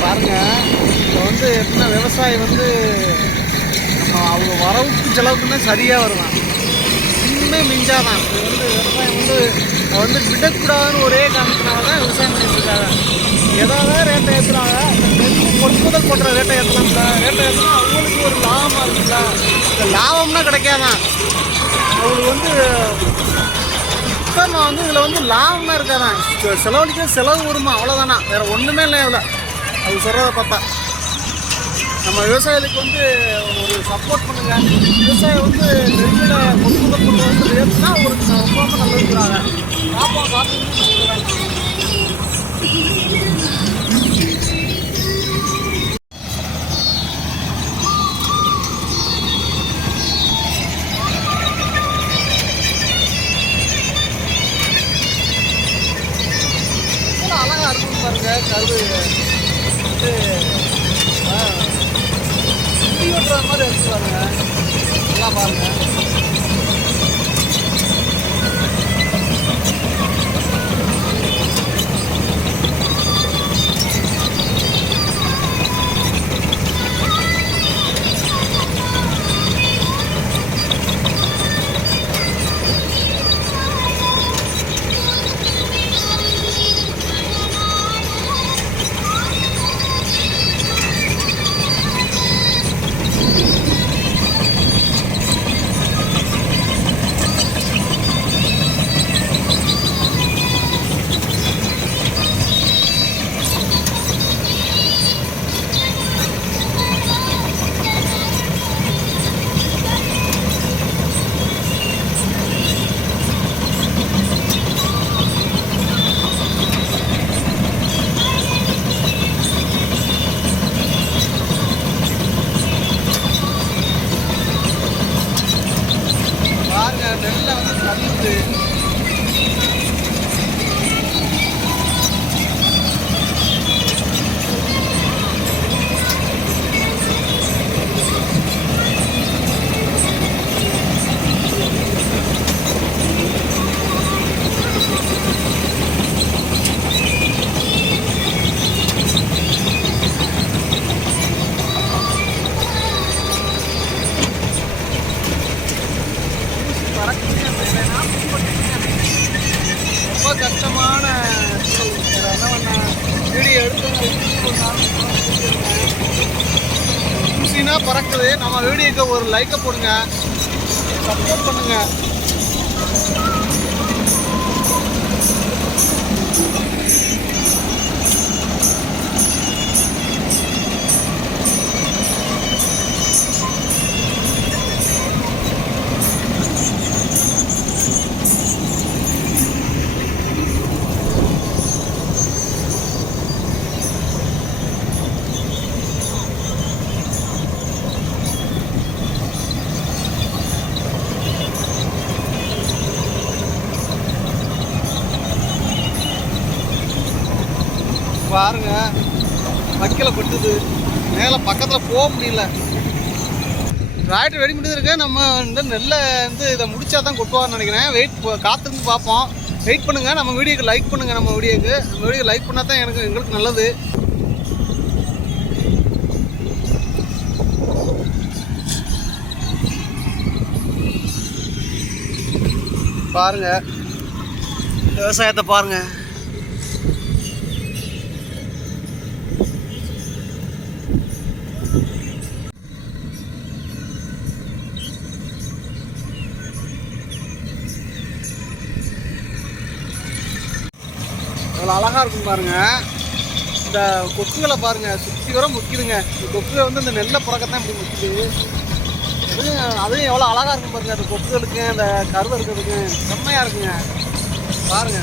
பாருங்கள், இப்போ வந்து எப்படின்னா விவசாயி வந்து நம்ம அவங்க வரவுக்கு செலவுக்குமே சரியாக வருவான், இன்னுமே மிஞ்சாதான். இது வந்து விவசாயம் வந்து விடக்கூடாதுன்னு ஒரே காரணத்தினால தான் விவசாயம் பண்ணிட்டு இருக்காங்க. ஏதாவது ரேட்டை ஏற்றுறாங்க, நெல் கொள்முதல் பண்ணுற ரேட்டை ஏற்றலாம்ல, ரேட்டை ஏற்றினா அவங்களுக்கு ஒரு லாபமாக இருக்குல்ல. இந்த லாபம்னா கிடைக்காதான் அவங்களுக்கு வந்து. நம்ம வந்து இதில் வந்து லாபமாக இருக்காதான், செலவழிக்க செலவு வருமா, அவ்வளோதானா, வேறு ஒன்றுமே இல்லை இதில். அது சொல்கிறத பார்த்தா நம்ம விவசாயிகளுக்கு வந்து ஒரு சப்போர்ட் பண்ணுங்கள். விவசாயம் வந்து நெல்லில் கொள்முதல் பண்ணுறது ரேட்னா ஒரு ரொம்ப நல்லதுங்கிறாங்க. பார்ப்போம் பார்த்து அழகாக இருக்கும் பாருங்கள். கருது வந்து சுற்றி ஓட்டுற மாதிரி எடுத்து பாருங்க, நல்லா பாருங்கள். நெல்லை வந்து கலந்து ரொம்ப கஷ்டமான வீடியோ எடுத்து ஊசினா பறக்குது. நம்ம வீடியோக்கு ஒரு லைக்கை போடுங்க, சப்போர்ட் பண்ணுங்க. பாருங்க, வைக்கல பட்டுது, மேலே பக்கத்தில் போக முடியல. டிராக்டர் வெடி முடிஞ்சு இருக்கு. நம்ம இந்த நெல்லை வந்து இதை முடிச்சா தான் கொட்டுவார்னு நினைக்கிறேன். காத்திருந்து பார்ப்போம். வெயிட் பண்ணுங்கள். நம்ம வீடியோக்கு லைக் பண்ணுங்கள். நம்ம வீடியோக்கு லைக் பண்ணால் தான் எங்களுக்கு நல்லது. பாருங்க, விவசாயத்தை பாருங்க. அவ்வளோ அழகாக இருக்கும் பாருங்க. இந்த கொக்குகளை பாருங்க, சுற்றி வர முக்கிடுங்க. இந்த கொக்குகளை வந்து இந்த நெல்லை புறக்கத்தான் இப்படி முக்கிடுது. அதுவும் எவ்வளோ அழகாக இருக்கும் பாருங்க. அந்த கொக்குகளுக்கு அந்த கருவை இருக்கிறதுக்கு செம்மையாக இருக்குங்க பாருங்க.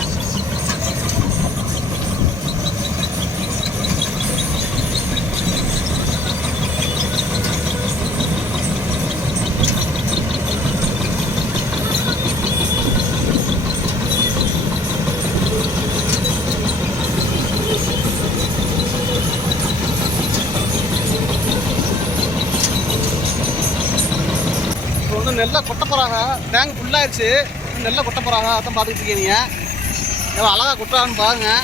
நெல்லை கொட்ட போகிறாங்க. டேங்க் ஃபுல்லாகிடுச்சு. நெல்லை கொட்ட போகிறாங்க. அதான் பார்த்துக்கிட்டு இருக்கீங்க. எவ்வளோ அழகாக கொட்டுறாங்கன்னு பாருங்கள்.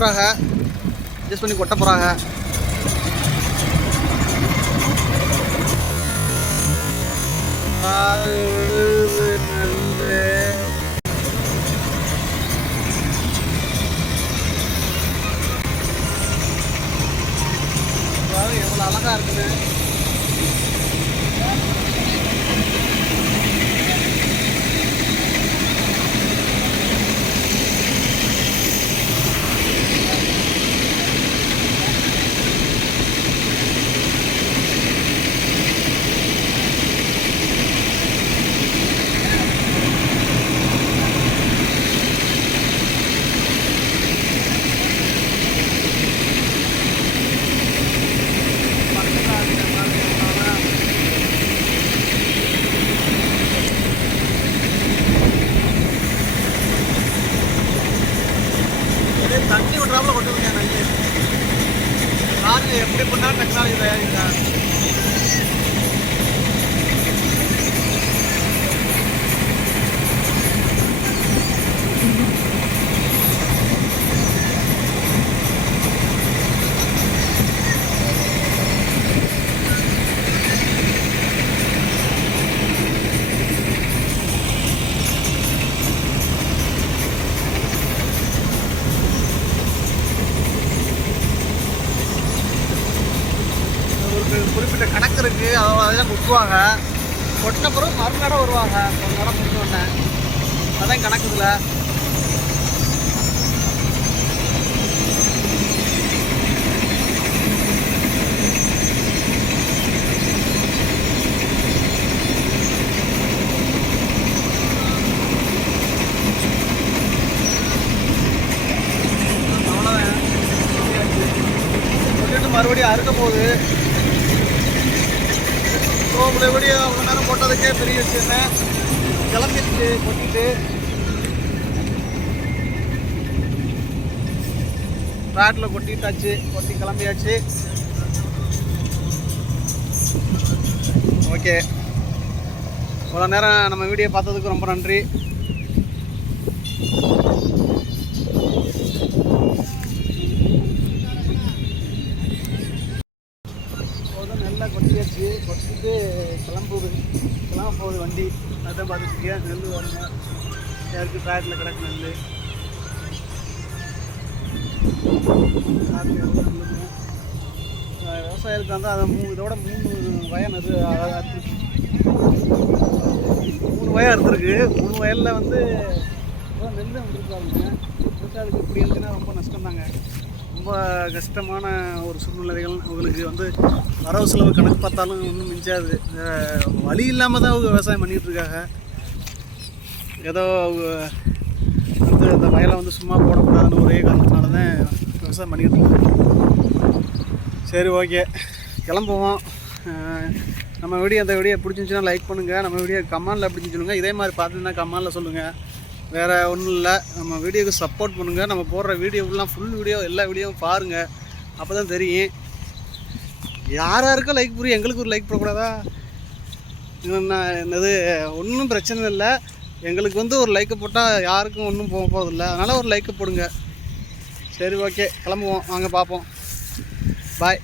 பண்ணுறாங்க, அட்ஜஸ்ட் பண்ணி கொட்ட போகிறாங்க. எவ்வளோ அழகாக இருக்குன்னு. தண்ணி விட்றாப்புல கொண்டு போய் நெல் பாருங்க எப்படி பண்ணாலும் டெக்னாலஜி தயாரிக்கிறாங்க. குறிப்பிட்ட கணக்கு இருக்குது, அதெல்லாம் கொட்டுவாங்க. கொட்டின பிறகு மறுநடை வருவாங்க. ஒரு நடம் முடிஞ்சோடனே அதான் கணக்கு. இதில் அவ்வளோதான். கொட்டிட்டு மறுபடியும் அறுக்க போகுது. மறுபடியும் அவ்வளோ நேரம் போட்டதுக்கே பெரிய விஷயம். கிளம்பிடுச்சு கொட்டிட்டு. ராட்டில் கொட்டிட்டாச்சு, கொட்டி கிளம்பியாச்சு. ஓகே, இவ்வளோ நேரம் நம்ம வீடியோ பார்த்ததுக்கு ரொம்ப நன்றி. நல்லா கொட்டியாச்சு. கொட்டிட்டு கிளம்ப போகுது வண்டி. அதான் பார்த்துருக்கியா, நெல் வருங்க. யாருக்கு ட்ராக்டில் கிடக்கு நெல். விவசாயிகளுக்கு வந்து அதை இதோட 3 வயல் அறுத்துருக்கு. 3 வயல் அறுத்துருக்கு. 3 வயலில் வந்து நெல் வந்துருக்காங்க. விவசாயிகளுக்கு இப்படி இருக்குன்னா ரொம்ப நஷ்டம்தாங்க. ரொம்ப கஷ்டமான ஒரு சூழ்நிலைகள். அவங்களுக்கு வந்து வரவு செலவு கணக்கு பார்த்தாலும் ஒன்றும் மிஞ்சாது. வழி இல்லாமல் தான் அவங்க விவசாயம் பண்ணிகிட்ருக்காங்க. ஏதோ அவங்க வந்து அந்த வயலை வந்து சும்மா போடக்கூடாதுன்னு ஒரே காரணத்தினால தான் விவசாயம் பண்ணிகிட்ருக்காங்க. சரி, ஓகே, கிளம்புவோம். நம்ம வீடியோ அந்த வீடியோ பிடிச்சிருந்துச்சுன்னா லைக் பண்ணுங்கள். நம்ம வீடியோ கமெண்டில் எப்படி சொல்லுங்கள். இதே மாதிரி பார்த்துருந்தா கமெண்டில் சொல்லுங்கள். வேறு ஒன்றும் இல்லை, நம்ம வீடியோவுக்கு சப்போர்ட் பண்ணுங்கள். நம்ம போடுற வீடியோவெலாம் ஃபுல் வீடியோ எல்லா வீடியோவும் பாருங்கள். அப்போ தான் தெரியும். யாராருக்கும் லைக் புரியும், எங்களுக்கு ஒரு லைக் போடக்கூடாதா? என்னது, ஒன்றும் பிரச்சனை இல்லை. எங்களுக்கு வந்து ஒரு லைக்கை போட்டால் யாருக்கும் ஒன்றும் போக போகிறதில்ல. அதனால் ஒரு லைக்கை போடுங்க. சரி, ஓகே, கிளம்புவோம். வாங்க பார்ப்போம். பாய்.